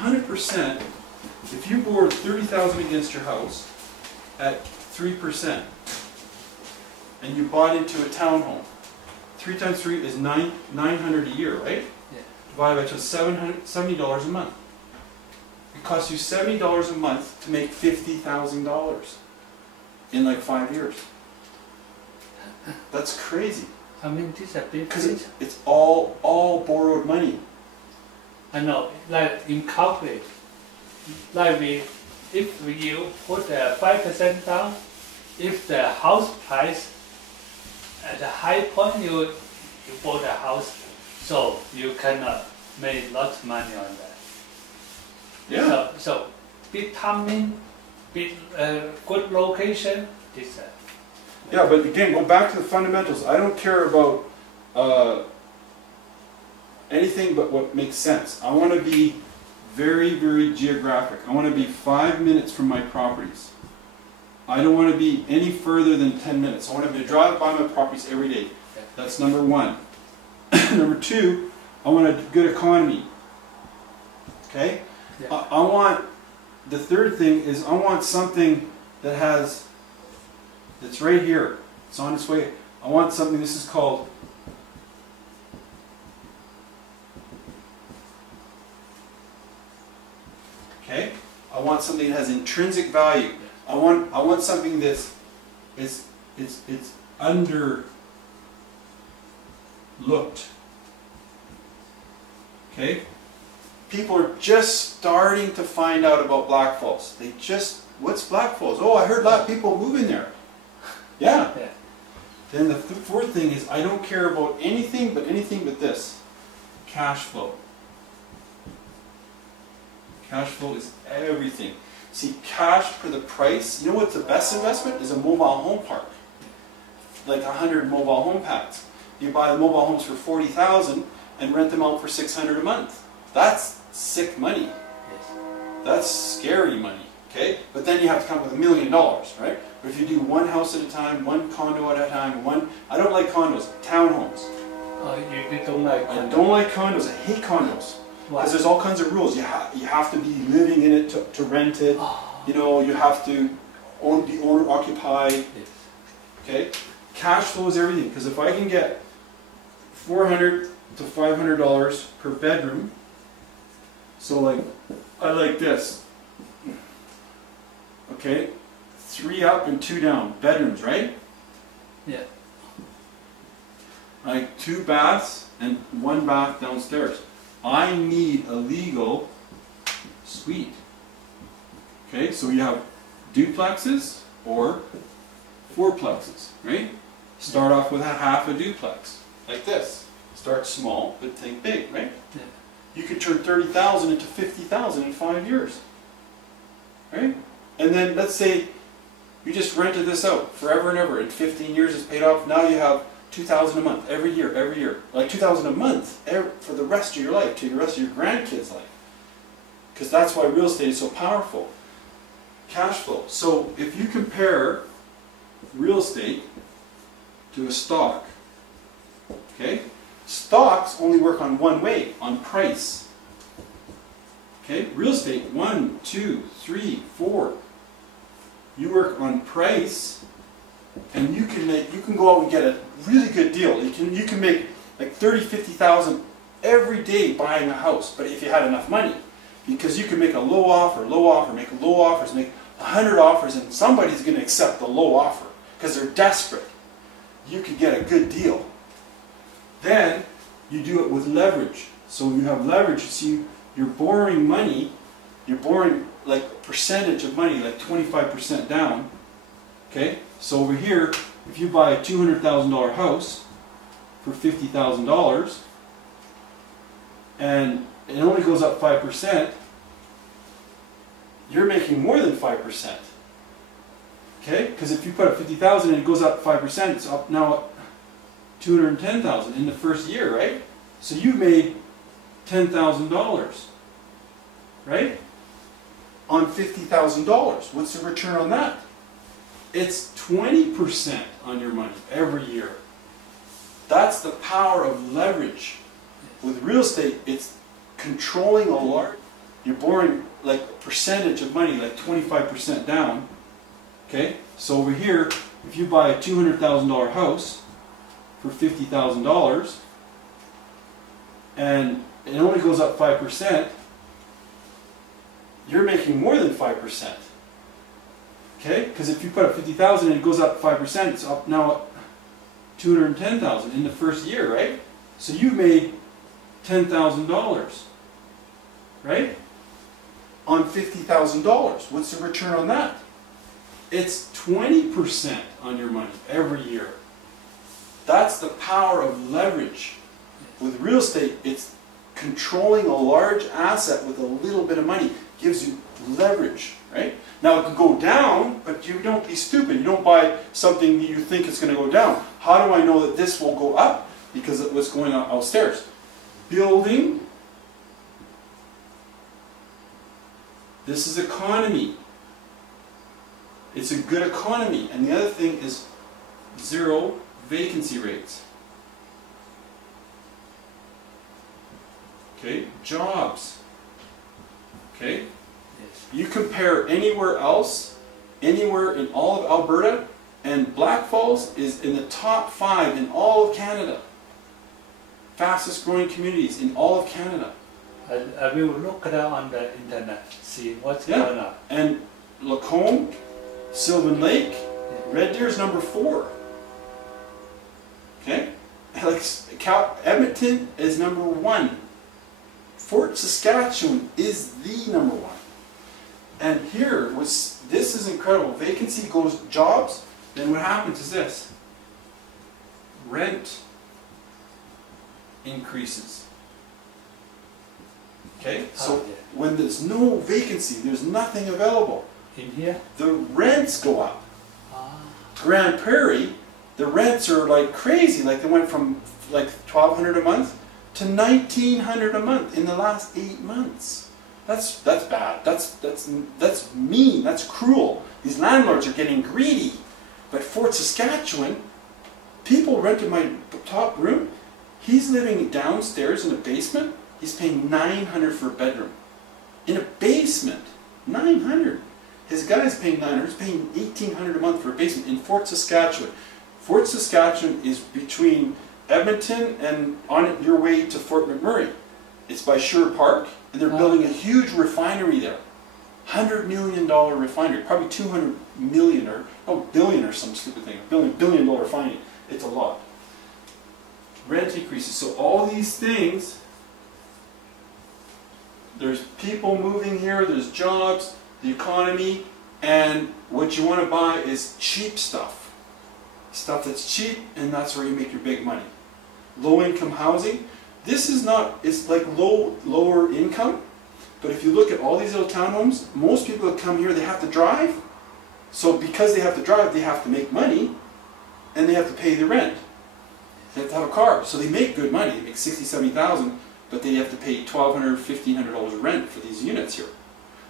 100%, if you borrowed $30,000 against your house at 3%, and you bought into a townhome, 3 times 3 is $900 a year, right? Yeah. Divided by $70 a month. It costs you $70 a month to make $50,000 in like 5 years. That's crazy. I mean, this is a big Because thing. it's all borrowed money. I know, like in calculate, like if you put 5% down, if the house price at the high point you bought a house, so you cannot make lots of money on that. Yeah. So big timing, big good location, this. Yeah, but again, go back to the fundamentals. I don't care about anything but what makes sense. I want to be very, very geographic. I want to be 5 minutes from my properties. I don't want to be any further than 10 minutes. I want to be drive by my properties every day. That's number one. Number two, I want a good economy. Okay? Yeah. I want, the third thing is I want something that has, that's right here. It's on its way. I want something, this is called okay? I want something that has intrinsic value. I want something that's it's underlooked. Okay? People are just starting to find out about Blackfalds. They just, what's Blackfalds? Oh, I heard a lot of people moving there. Yeah. Yeah. Then the fourth thing is I don't care about anything but this. Cash flow. Cash flow is everything. See, cash for the price, you know what's the best investment? Is a mobile home park. Like 100 mobile home pads. You buy the mobile homes for $40,000 and rent them out for $600 a month. That's sick money. Yes. That's scary money, okay? But then you have to come up with $1 million, right? But if you do one house at a time, one condo at a time, I don't like condos, townhomes. Oh, you don't like I don't like condos, I hate condos. Because there's all kinds of rules. You have to be living in it to rent it. Oh. You know, you have to be owner occupied. Yes. Okay? Cash flow is everything. Because if I can get $400 to $500 per bedroom, so like, I like this. Okay? 3 up and 2 down. Bedrooms, right? Yeah. Like 2 baths and 1 bath downstairs. I need a legal suite. Okay, so you have duplexes or fourplexes, right? Start off with a half a duplex, like this. Start small, but think big, right? Yeah. You could turn 30,000 into 50,000 in 5 years, right? And then let's say you just rented this out forever and ever. In 15 years it's paid off. Now you have $2,000 a month, every year. Like $2,000 a month for the rest of your life, to the rest of your grandkids' life. Because that's why real estate is so powerful. Cash flow. So if you compare real estate to a stock, okay? Stocks only work on one way, on price. Okay? Real estate, 1, 2, 3, 4. You work on price. And you can go out and get a really good deal. You can make like 30, 50,000 every day buying a house, but if you had enough money. Because you can make a low offer, make low offers, make 100 offers, and somebody's going to accept the low offer because they're desperate. You could get a good deal. Then you do it with leverage. So you have leverage, so you're borrowing money, you're borrowing like a percentage of money, like 25% down. Okay? So over here, if you buy a $200,000 house for $50,000, and it only goes up 5%, you're making more than 5%. Okay? Because if you put up $50,000 and it goes up 5%, it's up now $210,000 in the first year, right? So you made $10,000, right? On $50,000. What's the return on that? It's 20% on your money every year. That's the power of leverage. With real estate, it's controlling a large... You're borrowing like a percentage of money, like 25% down. Okay? So over here, if you buy a $200,000 house for $50,000 and it only goes up 5%, you're making more than 5%. Okay? Because if you put up 50,000 and it goes up 5%, it's up now at 210,000 in the first year, right? So you made $10,000, right? On $50,000. What's the return on that? It's 20% on your money every year. That's the power of leverage. With real estate, it's controlling a large asset with a little bit of money. Gives you leverage, right? Now it can go down, but you don't be stupid. You don't buy something that you think is going to go down. How do I know that this will go up? Because of what's going on upstairs. Building. This is economy. It's a good economy. And the other thing is zero vacancy rates. Okay, jobs. Okay? Yes. You compare anywhere else, anywhere in all of Alberta, and Blackfalds is in the top 5 in all of Canada. Fastest growing communities in all of Canada. I will look it up on the internet, see what's Yeah. going on. And Lacombe, Sylvan Lake, Red Deer is number 4. Okay? Like Edmonton is number 1. Fort Saskatchewan is the number 1. And here, this is incredible. Vacancy goes jobs, then what happens is this. Rent increases. Okay? So yeah. when there's no vacancy, there's nothing available, In here? the rents go up. Ah. Grand Prairie, the rents are like crazy. Like they went from like $1,200 a month to $1,900 a month in the last 8 months. That's bad. That's mean. That's cruel. These landlords are getting greedy. But Fort Saskatchewan, people rented my top room. He's living downstairs in a basement. He's paying $900 for a bedroom. In a basement, $900. His guy's paying $900. He's paying $1,800 a month for a basement in Fort Saskatchewan. Fort Saskatchewan is between Edmonton and on your way to Fort McMurray. It's by Sherwood Park, and they're building a huge refinery there. $100 million refinery, probably 200 million or billion or some stupid thing. Billion dollar refinery. It's a lot. Rent increases. So all these things, there's people moving here, there's jobs, the economy, and what you want to buy is cheap stuff. Stuff that's cheap, and that's where you make your big money. Low income housing. This is not, it's like lower income, but if you look at all these little townhomes, most people that come here, they have to drive. So because they have to drive, they have to make money, and they have to pay the rent. They have to have a car, so they make good money. They make $60,000, $70,000, but they have to pay $1,200, $1,500 rent for these units here.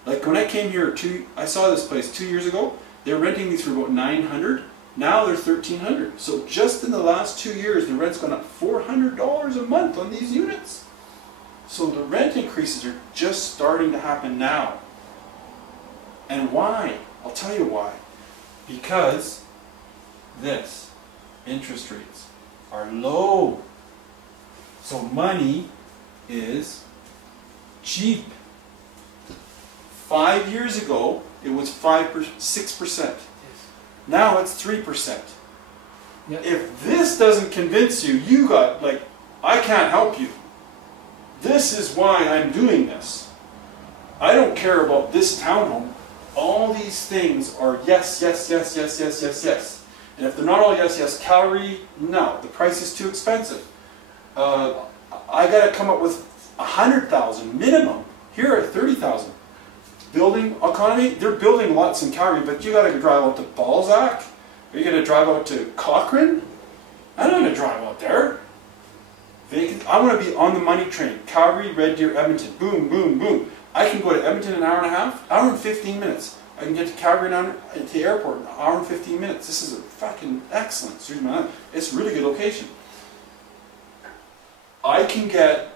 Like when I came here, I saw this place 2 years ago. They were renting these for about $900. Now they're $1,300. So just in the last 2 years, the rent's gone up $400 a month on these units. So the rent increases are just starting to happen now. And why? I'll tell you why. Because interest rates are low. So money is cheap. 5 years ago, it was 6%. Now it's 3%. Yep. If this doesn't convince you, I can't help you. This is why I'm doing this. I don't care about this townhome. All these things are yes, yes, yes, yes, yes, yes, yes. And if they're not all yes, yes, Calgary, no, the price is too expensive. I got to come up with $100,000 minimum. Here at $30,000. Building economy, they're building lots in Calgary, but you got to drive out to Balzac. Are you going to drive out to Cochrane? I'm not going to drive out there. I want to be on the money train. Calgary, Red Deer, Edmonton. Boom, boom, boom. I can go to Edmonton in an hour and a half, hour and 15 minutes. I can get to Calgary to the airport in an hour and 15 minutes. This is a fucking excellent. It's a really good location. I can get